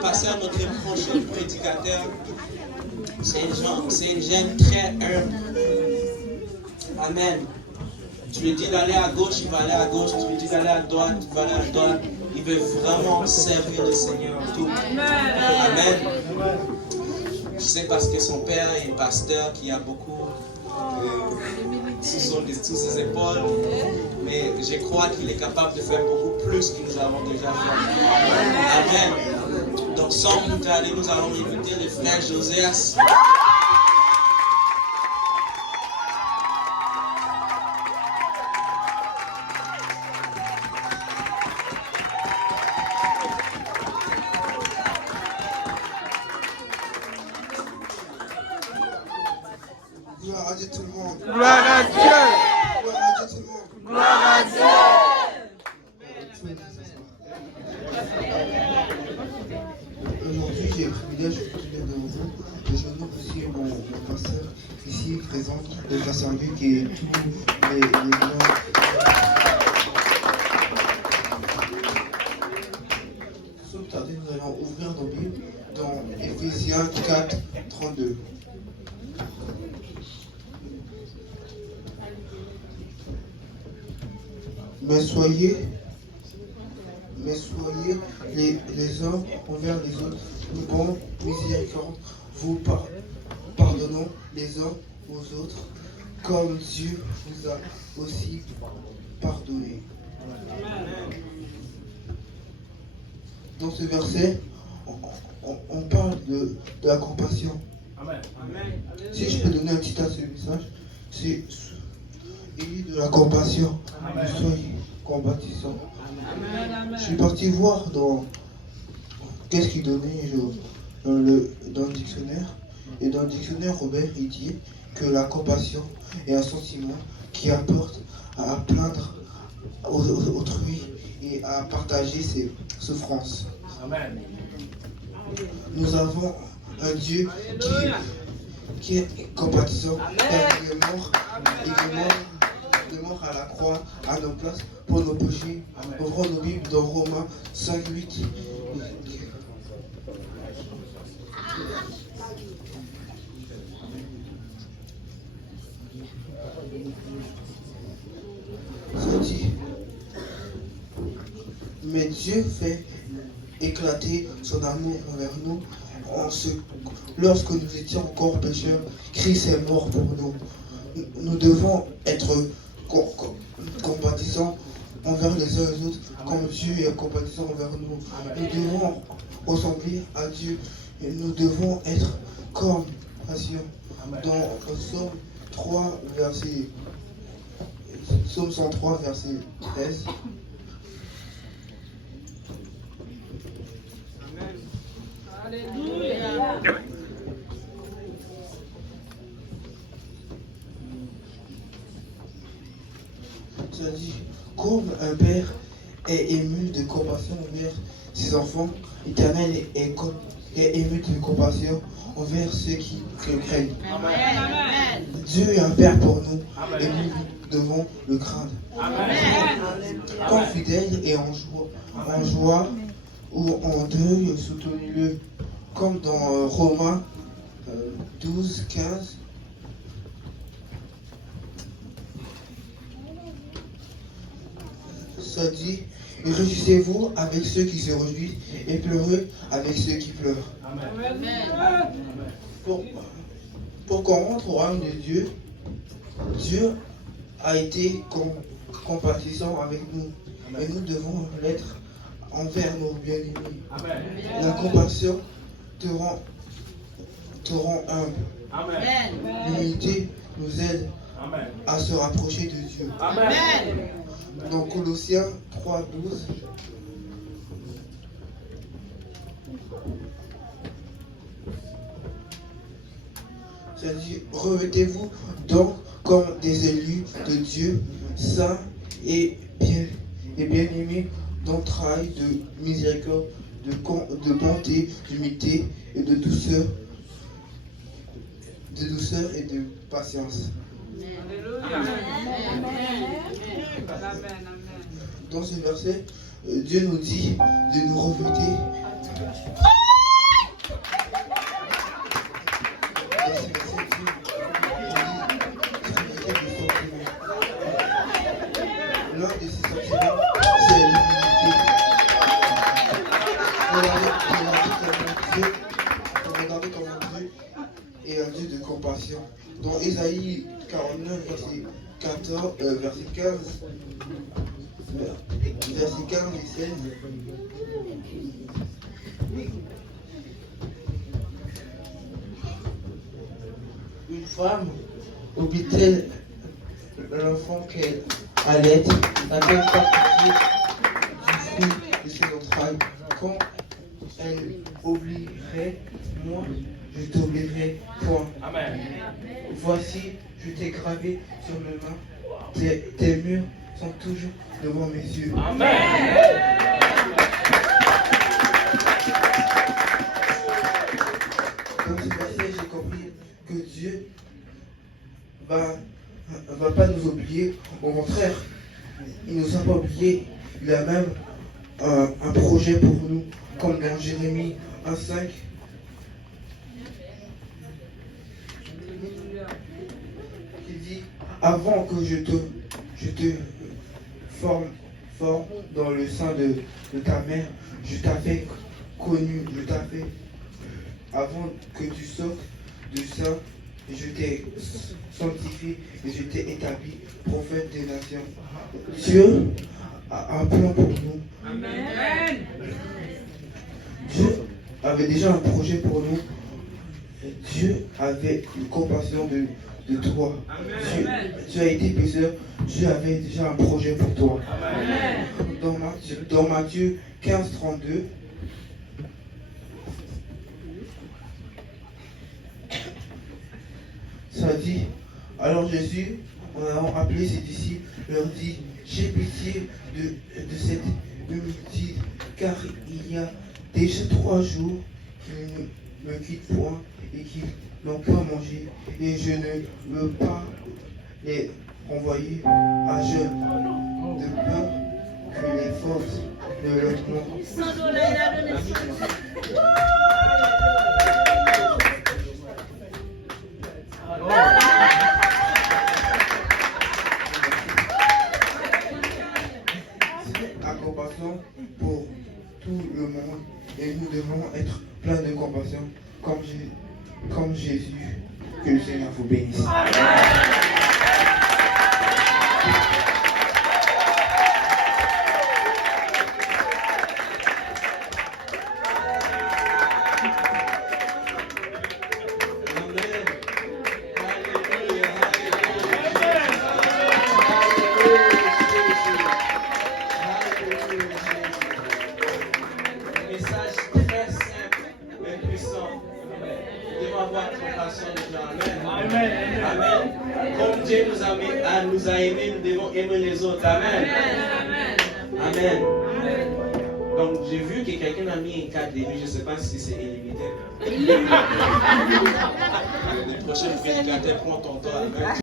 Pasteur, notre prochain prédicateur, c'est une jeune très humble. Amen. Tu lui dis d'aller à gauche, il va aller à gauche. Tu lui dis d'aller à droite, il va aller à droite. Il veut vraiment servir le Seigneur en tout. Amen. Je sais parce que son père est pasteur, qui a beaucoup sous ses épaules. Mais je crois qu'il est capable de faire beaucoup plus que nous avons déjà fait. Amen. Donc sans plus tarder, nous allons inviter le frère Josias. Gloire à Dieu tout le monde. Gloire à Dieu. Gloire à Dieu tout le monde. Gloire à Dieu. Aujourd'hui, j'ai le privilège de vous devant vous. Et je nomme aussi mon pasteur ici présent, le pasteur Luc et tous les gens. Sans plus tarder, nous allons ouvrir nos Bibles dans Éphésiens 4, 32. Mais soyez les uns envers les autres, bon miséricorde, vous pardonnons les uns aux autres, comme Dieu vous a aussi pardonné. Dans ce verset, on parle de la compassion. Si je peux donner un titre à ce message, c'est ayez de la compassion, soyez compatissants. Je suis parti voir dans qu'est-ce qu'il donnait dans le dictionnaire. Et dans le dictionnaire, Robert, il dit que la compassion est un sentiment qui apporte à plaindre autrui et à partager ses souffrances. Amen. Nous avons un Dieu qui est compatissant, il est mort à la croix à nos places pour nos péchés. Ouvrons nos Bibles dans Romains 5, 8. Ça dit, mais Dieu fait éclater son amour envers nous lorsque nous étions encore pécheurs. Christ est mort pour nous. Nous devons être compatissants envers les uns et les autres, comme Dieu est compatissant envers nous. Nous devons ressembler à Dieu et nous devons être comme patients. Dans Psaume 3, Psaume 103, verset 13. Alléluia. Ça dit, comme un père est ému de compassion envers ses enfants, l'Éternel est ému de compassion envers ceux qui le craignent. Amen. Dieu est un père pour nous et nous devons le craindre. Amen. Quand fidèle et en joie ou en deuil, soutenez-le. Comme dans Romains 12, 15. Ça dit, réjouissez-vous avec ceux qui se réjouissent et pleurez avec ceux qui pleurent. Amen. Pour qu'on rentre au royaume de Dieu, Dieu a été compatissant avec nous. Et nous devons l'être envers nos bien-aimés. La compassion te rend humble. L'humilité nous aide à se rapprocher de Dieu. Amen. Dans Colossiens 3, 12. Ça dit, revêtez-vous donc comme des élus de Dieu, saints et bien-aimés, d'entrailles, de miséricorde, de bonté, d'humilité et de douceur et de patience. Dans ce verset, Dieu nous dit de nous revêtir L'un de ces sentiments, c'est l'humilité. Regardez comment Dieu est un Dieu de compassion. Dans Ésaïe 49, verset 15, verset 15 et 16. Une femme oublie-t-elle l'enfant qu'elle allait, n'a-t-elle pas pitié du fruit de ses entrailles? Quand elle oublierait, moi, je t'oublierai point. Amen. Voici, je t'ai gravé sur mes mains, tes murs sont toujours devant mes yeux. Amen. Dans ce verset, j'ai compris que Dieu va pas nous oublier. Au contraire, il nous a pas oubliés. Il a même un projet pour nous, comme dans Jérémie 1,5. Il dit, avant que je te forme dans le sein de ta mère, je t'avais connu, avant que tu sortes du sein, je t'ai sanctifié et je t'ai établi prophète des nations. Dieu a un plan pour nous. Amen. Dieu avait déjà un projet pour nous. Dieu avait une compassion de toi. Tu as été pécheur. Dieu avait déjà un projet pour toi. Dans Matthieu 15, 32, ça dit, alors Jésus, en ayant appelé ses disciples, leur dit, j'ai pitié de cette multitude, car il y a déjà 3 jours qu'ils ne me quittent point et qu'ils n'ont pas mangé, et je ne veux pas les renvoyer à jeûne, de peur que les forces de leur monde. À compassion pour tout le monde, et nous devons être pleins de compassion comme Jésus. Que le Seigneur vous bénisse. Amen. Comme Dieu nous a aimés, nous devons aimer les autres. Amen. Amen. Donc, j'ai vu que quelqu'un a mis un cadre de vie. Je ne sais pas si c'est illimité. Le prochain prédicateur prend ton temps. Amen.